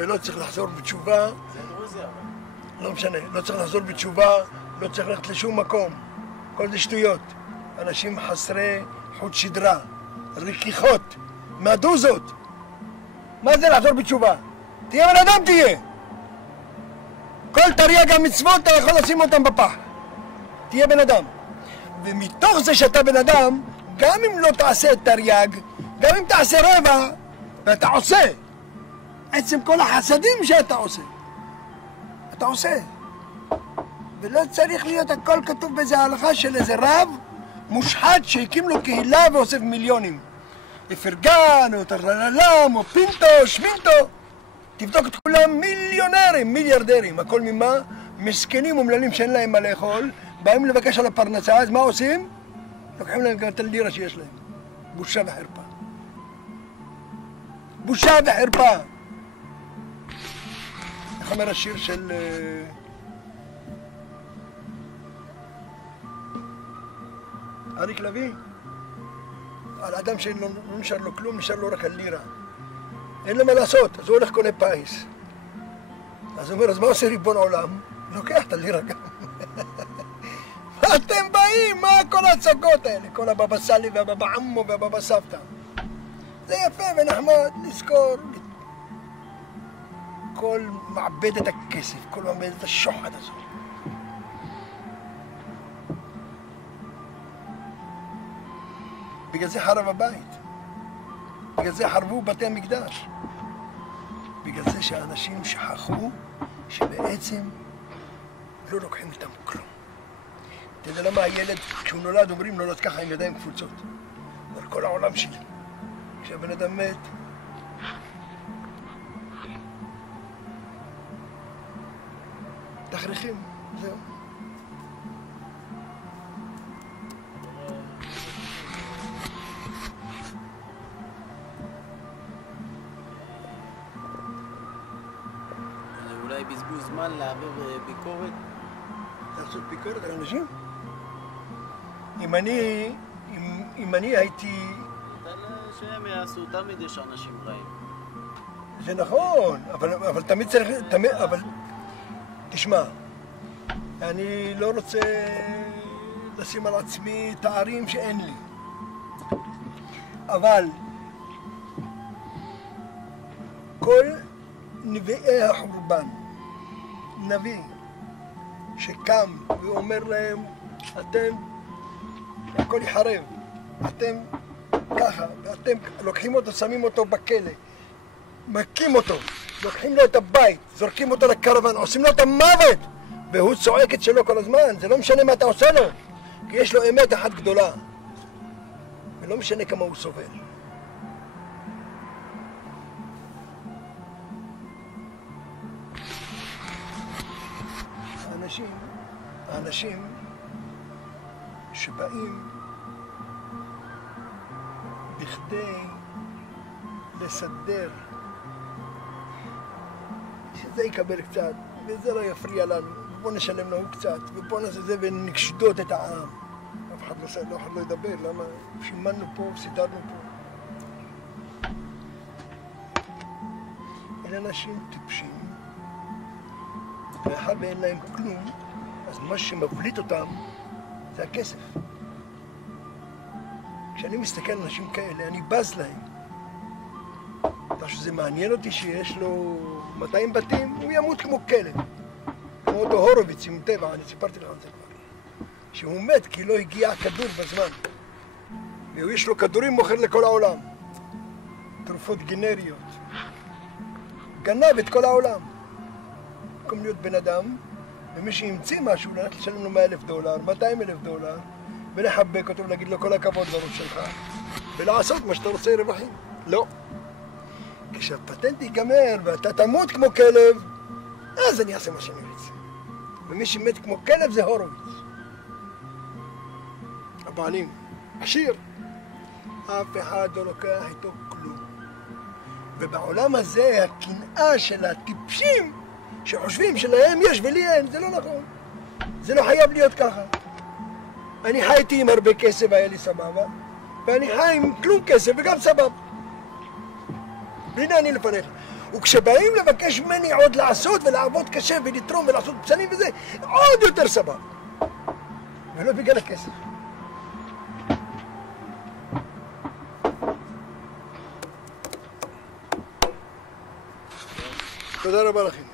ולא צריך לחזור בתשובה. זה דרוזי אבל. לא משנה, לא צריך לחזור בתשובה, לא צריך ללכת לשום מקום. כל זה שטויות. אנשים חסרי חוט שדרה, רכיחות, מדוזות. מה זה לחזור בתשובה? תהיה בן אדם תהיה. כל תרי"ג המצוות אתה יכול לשים אותם בפח. תהיה בן אדם. ומתוך זה שאתה בן אדם, גם אם לא תעשה תרי"ג, גם אם תעשה רבע, ואתה עושה. עצם כל החסדים שאתה עושה. אתה עושה. ולא צריך להיות הכל כתוב באיזה הלכה של איזה רב מושחת שהקים לו קהילה ואוסף מיליונים. אפרגן, או טרללם, או פינטו, שמינטו. תבדוק את כולם מיליונרים, מיליארדרים. הכל ממה? מסכנים ומללים שאין להם מה לאכול, באים לבקש על הפרנסה, אז מה עושים? לוקחים להם גם את הלירה שיש להם. בושה וחרפה. בושה וחרפה. איך אומר השיר של... אריק לביא? על אדם שלא נשאר לו כלום, נשאר לו רק הלירה. אין לו מה לעשות, אז הוא הולך קונה פיס. אז הוא אומר, אז מה עושה ריבון עולם? לוקח את הלירה גם. אתם באים, מה כל ההצגות האלה? כל הבבא סאלי והבבא עמו והבבא סבתא. זה יפה ונחמד לזכור. כל מעבד את הכסף, כל מעבד את השוחד הזאת. בגלל זה חרב הבית. בגלל זה חרבו בתי המקדש. בגלל זה שאנשים שכחו שבעצם לא לוקחים איתם כלום. אתה יודע למה הילד, כשהוא נולד, אומרים נולד ככה עם ידיים קפוצות. אבל כל העולם שלי. כשהבן אדם מת, תכריכים, זהו. אולי בזבוז זמן להעביר ביקורת? לעשות ביקורת על אנשים? אם אני הייתי... שהם יעשו, תמיד יש אנשים רעים. זה נכון, אבל תמיד צריך... אבל תשמע, אני לא רוצה לשים על עצמי תארים שאין לי. אבל כל נביאי החורבן, נביא שקם ואומר להם, אתם, הכל יחרב, אתם ככה, ואתם לוקחים אותו, שמים אותו בכלא, מכים אותו, לוקחים לו את הבית, זורקים אותו לקרוון, עושים לו את המוות, והוא צועק את שלו כל הזמן. זה לא משנה מה אתה עושה לו, כי יש לו אמת אחת גדולה, ולא משנה כמה הוא סובל. האנשים שבאים בכדי לסדר שזה יקבל קצת וזה לא יפריע לנו, בוא נשלם לנו קצת ובוא נעשה זה ונקשדות את העם. אף אחד לא ידבר, למה? שימנו פה, סידרנו פה. אלה אנשים טיפשים, ואחד ואין להם כלום, אז מה שמבליט אותם זה הכסף. כשאני מסתכל על אנשים כאלה, אני בז להם. אתה חושב שזה מעניין אותי שיש לו 200 בתים? הוא ימות כמו כלב. כמו אותו הורוביץ עם טבע, אני סיפרתי לך על זה כבר. שהוא מת כי לא הגיע כדור בזמן. ויש לו כדורים מוכר לכל העולם. תרופות גנריות. גנב את כל העולם. במקום להיות בן אדם, ומי שימציא משהו, ללכת לשלם לו $100,000, $200,000, ולחבק אותו ולהגיד לו כל הכבוד בראש שלך, ולעשות מה שאתה רוצה רווחים. לא. כשהפטנט ייגמר ואתה תמות כמו כלב, אז אני אעשה מה שאני רוצה. ומי שמת כמו כלב זה הורוביץ. הבעלים, עשיר. אף אחד לא לוקח איתו כלום. ובעולם הזה הקנאה של הטיפשים שחושבים שלהם יש ולי אין, זה לא נכון. זה לא חייב להיות ככה. אני חייתי עם הרבה כסף והיה לי סבבה, ואני חי עם כלום כסף וגם סבבה. והנה אני לפניך. וכשבאים לבקש ממני עוד לעשות ולעבוד קשה ולתרום ולעשות פסלים וזה, עוד יותר סבבה. ולא בגלל הכסף. תודה רבה לכם.